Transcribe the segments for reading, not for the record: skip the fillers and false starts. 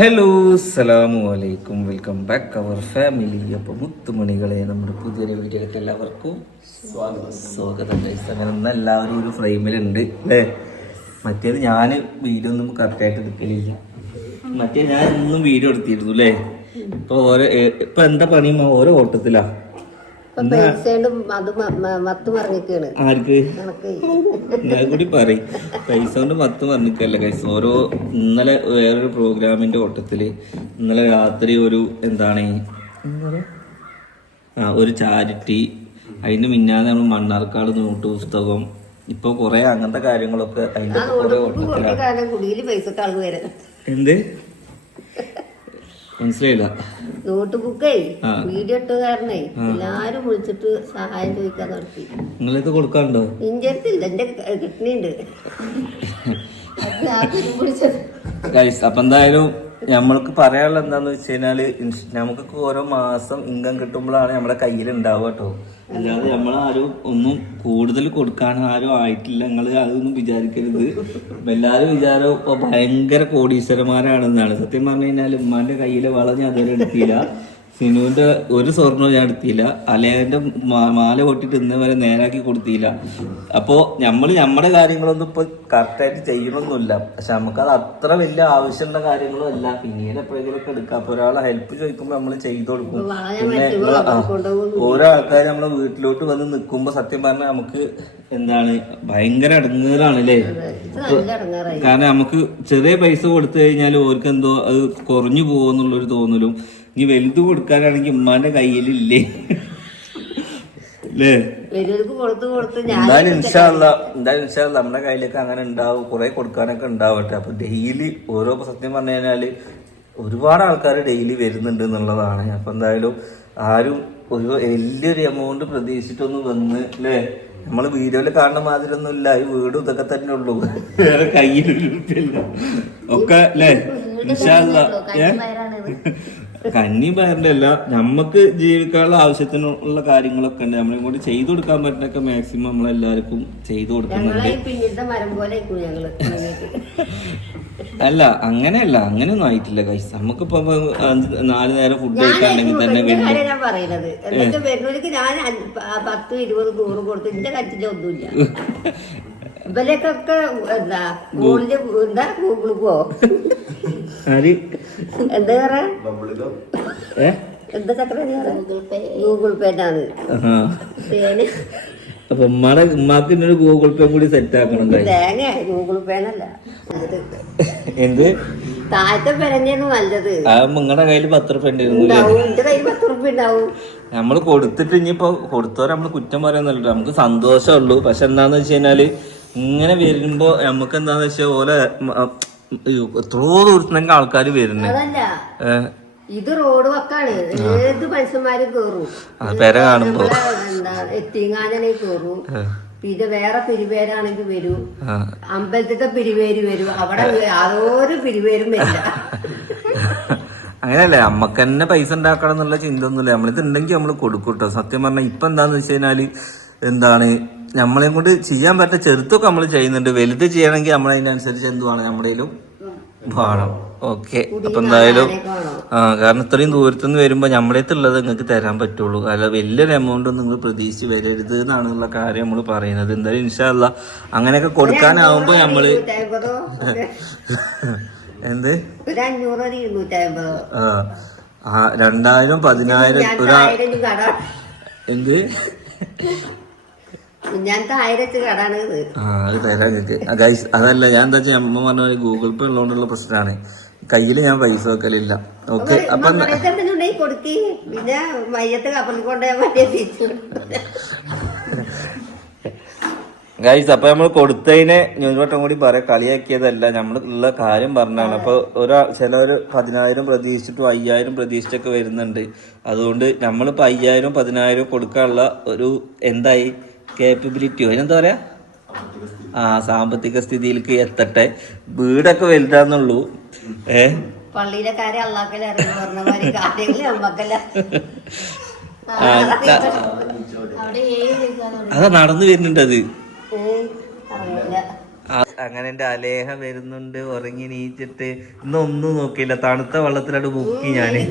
Hello അസ്സലാമു അലൈക്കും, welcome back അവർ family. അപ്പോൾ മുത്തുമണികളെ, നമ്മുടെ പുതിയൊരു വീഡിയോയിലേക്ക് എല്ലാവർക്കും സ്വാഗതം. അങ്ങനെ ഇന്ന് എല്ലാവരും ഒരു ഫ്രെയിമിലുണ്ട് അല്ലേ? മറ്റേത് ഞാൻ വീഡിയോ ഒന്നും കറക്റ്റായിട്ട് എടുക്കലില്ല. മറ്റേ ഞാൻ ഇന്നും വീഡിയോ എടുത്തിരുന്നു അല്ലേ? ഇപ്പൊ എന്താ പണിയും ഓരോ ഓട്ടത്തിലാ. ആർക്ക് കൂടി പറയും, പൈസ കൊണ്ട് മത്ത് പറഞ്ഞിക്കല്ല കൈസ്. ഓരോ ഇന്നലെ വേറൊരു പ്രോഗ്രാമിന്റെ ഓട്ടത്തില് ഇന്നലെ രാത്രി ഒരു ഒരു ചാരിറ്റി, അതിന്റെ മിന്നാതെ നമ്മൾ മണ്ണാർക്കാട് നോട്ട് പുസ്തകം, ഇപ്പൊ കൊറേ അങ്ങനത്തെ കാര്യങ്ങളൊക്കെ അതിന്റെ കുറെ ഓട്ടത്തിലാണ്. എന്ത് മനസ്സിലായില്ല? നോട്ട് ബുക്കേ വീഡിയോ ഇട്ട് കാരണേ എല്ലാരും വിളിച്ചിട്ട് സഹായം ചോദിക്കാൻ നടത്തി. നിങ്ങളിത് കൊടുക്കാറുണ്ടോ? ഇന്റെ അടുത്തില്ല, എന്റെ കിഡ്നിയുണ്ട്. അപ്പൊ എന്തായാലും നമ്മൾക്ക് പറയാനുള്ള എന്താന്ന് വെച്ച് കഴിഞ്ഞാല്, നമുക്കൊക്കെ ഓരോ മാസം ഇൻകം കിട്ടുമ്പോഴാണ് നമ്മുടെ കയ്യിൽ ഉണ്ടാവുക കേട്ടോ. അല്ലാതെ നമ്മളാരും ഒന്നും കൂടുതൽ കൊടുക്കാൻ ആരും ആയിട്ടില്ല. നിങ്ങൾ അതൊന്നും വിചാരിക്കരുത്. എല്ലാവരും വിചാരം ഇപ്പൊ ഭയങ്കര കോടീശ്വരന്മാരാണെന്നാണ്. സത്യം പറഞ്ഞു കഴിഞ്ഞാൽ ഉമ്മാന്റെ കയ്യിലെ വള ഞാൻ അതുവരെ എടുത്തില്ല. സിനുവിന്റെ ഒരു സ്വർണ്ണവും ഞാൻ എടുത്തില്ല. അലേന്റെ മാല പൊട്ടിട്ട് ഇന്ന് വരെ നേരാക്കി കൊടുത്തില്ല. അപ്പോ നമ്മുടെ കാര്യങ്ങളൊന്നും ഇപ്പൊ കറക്റ്റായിട്ട് ചെയ്യണമൊന്നുമില്ല. പക്ഷെ നമുക്കത് അത്ര വലിയ ആവശ്യമുള്ള കാര്യങ്ങളും അല്ല. പിന്നീട് എപ്പോഴെങ്കിലും ഒക്കെ എടുക്കാം. അപ്പൊ ഒരാളെ ഹെൽപ്പ് ചോദിക്കുമ്പോൾ നമ്മൾ ചെയ്തു കൊടുക്കും. പിന്നെ ഓരോ ആൾക്കാർ നമ്മളെ വീട്ടിലോട്ട് വന്ന് നിൽക്കുമ്പോ സത്യം പറഞ്ഞാൽ നമുക്ക് ഭയങ്കര അടങ്ങേറാണ് അല്ലേ? കാരണം നമുക്ക് ചെറിയ പൈസ കൊടുത്തു കഴിഞ്ഞാൽ ഓർക്ക് എന്തോ അത് കുറഞ്ഞു പോകുന്നുള്ളൊരു തോന്നലും. ഇനി വലുത് കൊടുക്കാനാണെങ്കിൽ ഉമ്മാന്റെ കയ്യിലില്ലേ അല്ലേ? എന്തായാലും ഇൻഷാല്ലാ നമ്മുടെ കയ്യിലേക്ക് അങ്ങനെ ഉണ്ടാവും. കുറെ കൊടുക്കാനൊക്കെ ഉണ്ടാവട്ടെ. അപ്പൊ ഡെയിലി ഓരോ, സത്യം പറഞ്ഞു കഴിഞ്ഞാല് ഒരുപാട് ആൾക്കാർ ഡെയിലി വരുന്നുണ്ട് എന്നുള്ളതാണ്. അപ്പൊ എന്തായാലും ആരും ഒരു വലിയൊരു എമൗണ്ട് പ്രതീക്ഷിച്ചിട്ടൊന്നും വന്ന് അല്ലേ? നമ്മള് വീഡിയോയില് കാണുന്ന മാതിരി ഒന്നും ഇല്ല. ഈ വീടും ഇതൊക്കെ തന്നെ ഉള്ളൂ, വേറെ കയ്യിലില്ല ഒക്കെ അല്ലേ? ഇൻഷാല്ലാ കന്നി പയറിന്റെ അല്ല, നമുക്ക് ജീവിക്കാനുള്ള ആവശ്യത്തിനുള്ള കാര്യങ്ങളൊക്കെ ഉണ്ട്. നമ്മളെ കൊണ്ട് ചെയ്തു കൊടുക്കാൻ പറ്റുന്നൊക്കെ മാക്സിമം നമ്മളെല്ലാവർക്കും ചെയ്തു കൊടുക്കുന്നുണ്ട്. അല്ല അങ്ങനെയൊന്നും ആയിട്ടില്ല കൈസ്. നമുക്കിപ്പോ 4 നേരം ഫുഡ് കഴിക്കാണെങ്കിൽ തന്നെ ഇവലേക്കൊക്കെ ഗൂഗിൾക്കോ എന്താ പറയാ, എന്താ ചക്ര ഗൂഗിൾ പേനാണ്. അപ്പൊ ഉമ്മാക്ക് ഇന്നൊരു ഗൂഗിൾ പേ കൂടി സെറ്റ് ആക്കണം. തേങ്ങ ഗൂഗിൾ പേനല്ല, എന്ത് താഴത്തെ പെരഞ്ഞാണ് നല്ലത്. നിങ്ങളുടെ കയ്യിൽ 10 റുപ്യ എന്റെ കയ്യിൽ 10 റുപ്യ ഉണ്ടാവും. നമ്മള് കൊടുത്തിട്ട് ഇനിയിപ്പോ കൊടുത്തവരെ നമ്മള് കുറ്റം പറയുന്നില്ല, നമുക്ക് സന്തോഷമുള്ളൂ. പക്ഷെ എന്താന്ന് വെച്ച് കഴിഞ്ഞാല് ഇങ്ങനെ വരുമ്പോ നമുക്ക് എന്താന്ന് വെച്ചാൽ ഓലെ എത്രയോ ദൂരത്തിനൊക്കെ ആൾക്കാര് വരുന്നേ. ഇത് റോഡ് വക്കാണ്, ഏത് മനുഷ്യന്മാരും കേറും. പെര കാണുമ്പോ എത്തിങ്ങാനെ കേറും. പിന്നെ വേറെ പിരിവേരാണെങ്കിൽ വരൂ, അമ്പലത്തിത്തെ പിരിവേര് വരും. അവിടെ യാതൊരു പിരിവേരും വരില്ല. അങ്ങനെയല്ലേ, നമ്മക്ക് തന്നെ പൈസ ഉണ്ടാക്കണം എന്നുള്ള ചിന്ത ഒന്നുമില്ല. നമ്മളിത് ഉണ്ടെങ്കിൽ നമ്മള് കൊടുക്കൂട്ടോ. സത്യം പറഞ്ഞാൽ ഇപ്പൊ എന്താന്ന് വെച്ച് കഴിഞ്ഞാല് നമ്മളെ കൊണ്ട് ചെയ്യാൻ പറ്റുന്ന ചെറുത്തൊക്കെ നമ്മൾ ചെയ്യുന്നുണ്ട്. വലുത് ചെയ്യണമെങ്കിൽ നമ്മളതിനനുസരിച്ച് എന്തുവാണ് നമ്മുടെയിലും വേണം. ഓക്കെ, അപ്പൊ എന്തായാലും കാരണം ഇത്രയും ദൂരത്തുനിന്ന് വരുമ്പോ നമ്മളേത്തുള്ളത് നിങ്ങൾക്ക് തരാൻ പറ്റുള്ളൂ. അല്ല വലിയൊരു എമൗണ്ട് നിങ്ങൾ പ്രതീക്ഷിച്ച് വരരുത് എന്നാണുള്ള കാര്യം നമ്മൾ പറയുന്നത്. എന്തായാലും ഇൻഷാല്ലാ അങ്ങനെയൊക്കെ കൊടുക്കാനാവുമ്പോ നമ്മള് എന്ത് 2000 10,000 എന്ത് അത് തരാൻ നിൽക്ക് ഗൈസ്. അതല്ല, ഞാൻ എന്താ വെച്ചാൽ അമ്മ പറഞ്ഞ പോലെ ഗൂഗിൾ പേ ഉള്ളതുകൊണ്ടുള്ള പ്രശ്നമാണ്. കയ്യില് ഞാൻ പൈസ വെക്കലില്ല. ഓക്കെ, അപ്പൊ ഗൈസ്, അപ്പൊ നമ്മൾ കൊടുത്തതിനെ ഒരു വട്ടം കൂടി പറയാം, കളിയാക്കിയതല്ല, നമ്മൾ ഉള്ള കാര്യം പറഞ്ഞാണ്. അപ്പൊ ചിലവര് 10,000 പ്രതീക്ഷിച്ചിട്ടും 5,000 പ്രതീക്ഷിച്ചൊക്കെ വരുന്നുണ്ട്. അതുകൊണ്ട് നമ്മളിപ്പോ 5,000 10,000 കൊടുക്കാനുള്ള ഒരു കേപ്പബിലിറ്റിയോ അതിനെന്താ പറയാ, സാമ്പത്തിക സ്ഥിതിയിലേക്ക് എത്തട്ടെ. വീടൊക്കെ വലുതാന്നുള്ളൂ. പള്ളിയിലെ കാര്യം അതാ നടന്നു വരുന്നുണ്ട്. അത് അങ്ങനെ എന്റെ അലേഹ വരുന്നുണ്ട്, ഉറങ്ങി നീച്ചിട്ട് ഇന്നൊന്നും നോക്കിയില്ല, തണുത്ത വെള്ളത്തിലോട്ട് മുക്കി ഞാന്.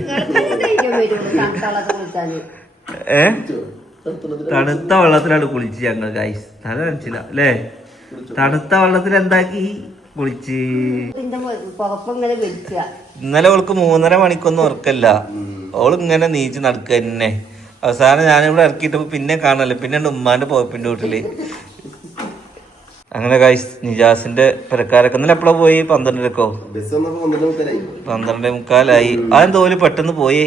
തണുത്ത വെള്ളത്തിലാണ് കുളിച്ച് ഞങ്ങൾ ഗൈസ്. തല നനച്ചില്ല അല്ലേ? തണുത്ത വെള്ളത്തിൽ എന്താക്കി കുളിച്ച്. ഇന്നലെ അവൾക്ക് 3:30 മണിക്കൊന്നും ഉറക്കല്ല, അവള് ഇങ്ങനെ നീച്ച് നടക്കുക തന്നെ. അവസാനം ഞാനിവിടെ ഇറക്കിയിട്ട് പിന്നെ കാണല്ലേ, പിന്നെ ഉമ്മാന്റെ പോപ്പിന്റെ വീട്ടില്. അങ്ങനെ ഗൈസ് നിജാസിന്റെ പെരക്കാരൊക്കെ ഇന്നലെ എപ്പോഴാ പോയി? 12:00 12:45. അതെന്തോല് പെട്ടെന്ന് പോയേ?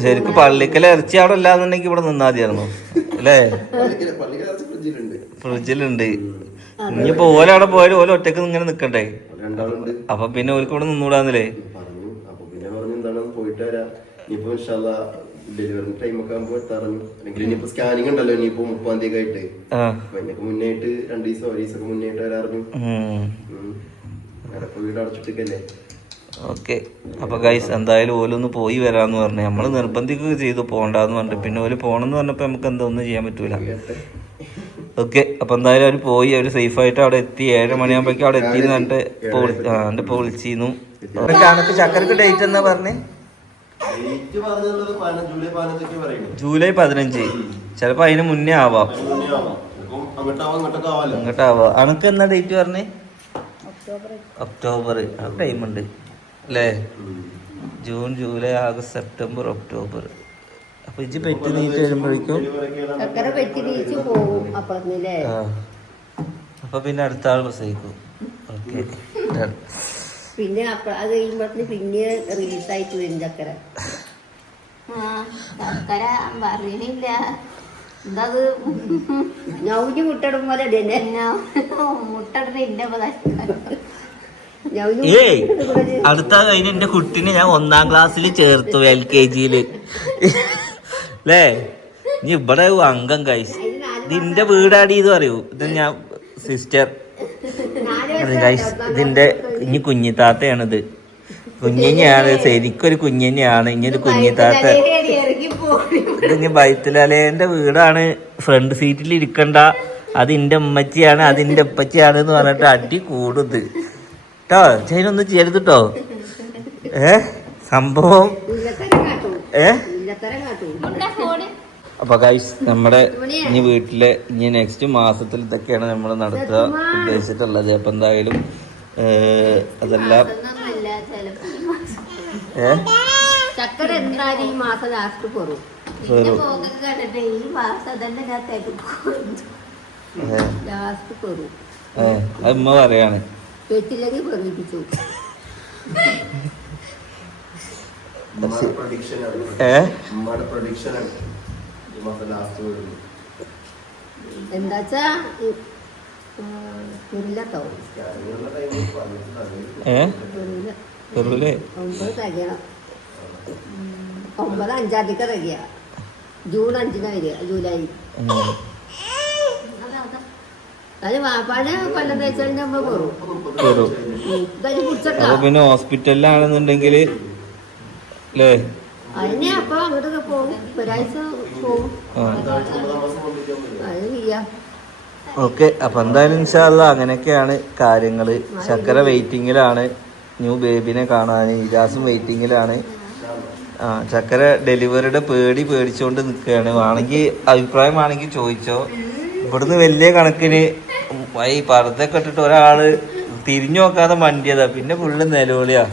ശരിക്കും പള്ളിക്കല ഇറച്ചി അവിടെ ഇല്ലാന്നുണ്ടെങ്കിൽ ഇവിടെ നിന്നാ മതിയായിരുന്നു അല്ലേ? ഫ്രിഡ്ജിലുണ്ട്. ഇനിയിപ്പോ ഓലവിടെ പോയാലും ഓല ഒറ്റക്ക് ഇങ്ങനെ നിക്കണ്ടേ? അപ്പൊ പിന്നെ ഓർക്ക് ഇവിടെ നിന്നൂടാന്നില്ലേ? ഡെലിവറി ടൈം ഒക്കെ ആകുമ്പോ എത്താറുണ്ട്. അല്ലെങ്കിൽ ഇനിയിപ്പോ സ്കാനിങ് ഉണ്ടല്ലോ, ഇനിയിപ്പോ 30-ാം തീയതി ആയിട്ട്. അതിനൊക്കെ മുന്നേറ്റ് 2 ദിവസം 1 ദിവസം മുന്നേറ്റ് വരാറുണ്ട്. വീട് അടച്ചിട്ടല്ലേ. ഓക്കെ, അപ്പൊ ഗൈസ് എന്തായാലും ഓലൊന്ന് പോയി വരാന്ന് പറഞ്ഞു. നമ്മള് നിർബന്ധിക്കുക ചെയ്തു പോകണ്ടെന്ന് പറഞ്ഞിട്ട്, പിന്നെ ഓല് പോണെന്ന് പറഞ്ഞപ്പോ നമുക്ക് എന്താ ഒന്നും ചെയ്യാൻ പറ്റൂല. ഓക്കെ, അപ്പൊ എന്തായാലും അവര് പോയി, അവര് സേഫ് ആയിട്ട് അവിടെ എത്തി. 7 മണിയാകുമ്പോഴേക്കും അവിടെ എത്തിന്ന് പറഞ്ഞിട്ട് ഇപ്പൊ വിളിച്ചിരുന്നു. ചക്കരക്ക് ഡേറ്റ് എന്നാ പറഞ്ഞേ? ജൂലൈ 15. ചിലപ്പോ അതിന് മുന്നേ ആവാം, അങ്ങോട്ടാവാ. അനക്ക് എന്നാ ഡേറ്റ് പറഞ്ഞേ? ഒക്ടോബർ. ആ ടൈമുണ്ട് അല്ലേ? June, July, August, September, October. അപ്പൊ ഇജ്ജ് പെറ്റി നീറ്റ് വരുമ്പോഴേക്കും അപ്പൊ പിന്നെ അടുത്ത ആൾ പ്രസവിക്കും. ഓക്കെ, പിന്നെ അത് കഴിയുമ്പോഴത്തേന് പിന്നെ റിലീസായിട്ട് വരും ചക്കര. ചക്കര പറയണില്ല, എന്താ ഞൗഞ്ഞ് മുട്ടടും പോലെ മുട്ടടുന്ന. അടുത്ത കഴിഞ്ഞ എന്റെ കുട്ടീനെ ഞാൻ 1-ാം ക്ലാസ്സിൽ ചേർത്തു, LKG അല്ലേ? ഇനി ഇവിടെ അംഗം ഗൈസ്, ഇതിന്റെ വീടാടി ഇത് പറയൂ. ഇത് ഞാൻ സിസ്റ്റർ ഗൈസ്, ഇതിന്റെ ഇനി കുഞ്ഞിത്താത്തയാണിത്. കുഞ്ഞിനെയാണ്, ശരിക്കൊരു കുഞ്ഞിനെയാണ്. ഇനി ഒരു കുഞ്ഞിത്താത്ത. ഇത് ഇനി ബൈത്തുലാലേന്റെ വീടാണ്. ഫ്രണ്ട് സീറ്റിൽ ഇരിക്കണ്ട, അത് ഇന്റെ ഉമ്മച്ചിയാണ്, അതിന്റെ ഉപ്പച്ചിയാണ് എന്ന് പറഞ്ഞിട്ട് അടി കൂടുത് കേട്ടോ. ചൈനൊന്നും ചെയ്യരുത് കേട്ടോ. സംഭവം അപ്പൊ ഗൈസ്, നമ്മുടെ ഇനി വീട്ടിലെ ഇനി നെക്സ്റ്റ് മാസത്തിൽ ഇതൊക്കെയാണ് നമ്മൾ നടത്തുക ഉദ്ദേശിച്ചിട്ടുള്ളത്. അപ്പൊ എന്തായാലും അതെല്ലാം ചക്കര എന്തായാലും ഈ മാസം ലാസ്റ്റ് പോറും. ലാസ്റ്റ് പോറും. അത് ഉമ്മ പറയാണ്. പെറ്റില്ലെങ്കിൽ പെറിയിപ്പിച്ചു. എന്താച്ചാ ട്ടോ 9 തികയണം. 9 5-ാം തീയതിക്ക് തികയ. ജൂൺ 5-ന് വരിക, ജൂലൈ. അത് വാപ്പാടെ കൊല്ലം തേച്ചതിന്റെ അമ്മ പോറും. പിന്നെ ഹോസ്പിറ്റലിലാണെന്നുണ്ടെങ്കിൽ അല്ലേ? അതിനെ അപ്പൊ അങ്ങോട്ടൊക്കെ പോകും, ഒരാഴ്ച പോകും. അത് ചെയ്യാം. ഓക്കെ, അപ്പൊ എന്തായാലും ഇൻഷാ അല്ലാ അങ്ങനെയൊക്കെയാണ് കാര്യങ്ങള്. ചക്കര വെയിറ്റിങ്ങിലാണ് ന്യൂ ബേബിനെ കാണാൻ. ഇജാസും വെയിറ്റിങ്ങിലാണ്. ചക്കര ഡെലിവറിയുടെ പേടിച്ചോണ്ട് നിൽക്കുകയാണ്. വേണമെങ്കിൽ അഭിപ്രായം വേണമെങ്കിൽ ചോദിച്ചോ. ഇവിടുന്ന് വലിയ കണക്കിന് ഈ പർദ്ദയൊക്കെ ഇട്ടിട്ട് ഒരാള് തിരിഞ്ഞു നോക്കാതെ മണ്ടിയതാ. പിന്നെ ഫുള്ള് നിലവിളിയാ.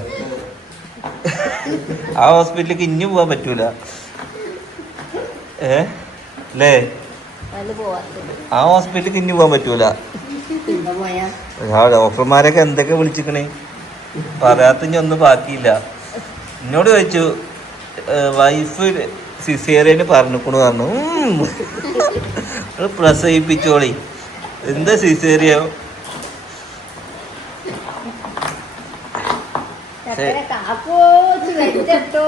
ആ ഹോസ്പിറ്റലിലേക്ക് ഇനി പോവാൻ പറ്റൂല അല്ലേ? ആ ഹോസ്പിറ്റലിലേക്ക് ഇനി പോവാൻ പറ്റൂല. ഡോക്ടർമാരൊക്കെ എന്തൊക്കെ വിളിച്ചിക്കണേ, പറയാത്ത ഇനി ഒന്നും ബാക്കിയില്ല. എന്നോട് ചോദിച്ചു, വൈഫ് സിസേറിയന് പറഞ്ഞിക്കണു പറഞ്ഞു. പ്രസവിപ്പിച്ചോളി, എന്താ സിസേറിയോ? ചക്കര കാക്കോച്ച് വെച്ചിട്ടോ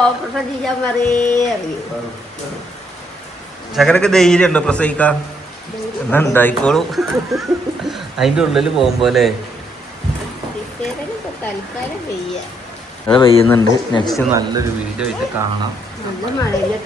ഓപ്പറേഷൻ ചെയ്യാൻ പറയറിയും. ചക്കരക്ക് ധൈര്യം ഉണ്ടോ പ്രസവിക്കാൻ? എന്നാ ഉണ്ടായിക്കോളും. അതിന്റെ ഉള്ളിൽ പോകുമ്പോലെ തൽക്കാലം പെയ്യ അത് പെയ്യുന്നുണ്ട്. നെക്സ്റ്റ് നല്ലൊരു വീഡിയോ ആയിട്ട് കാണാം. നല്ല മഴയില്ല.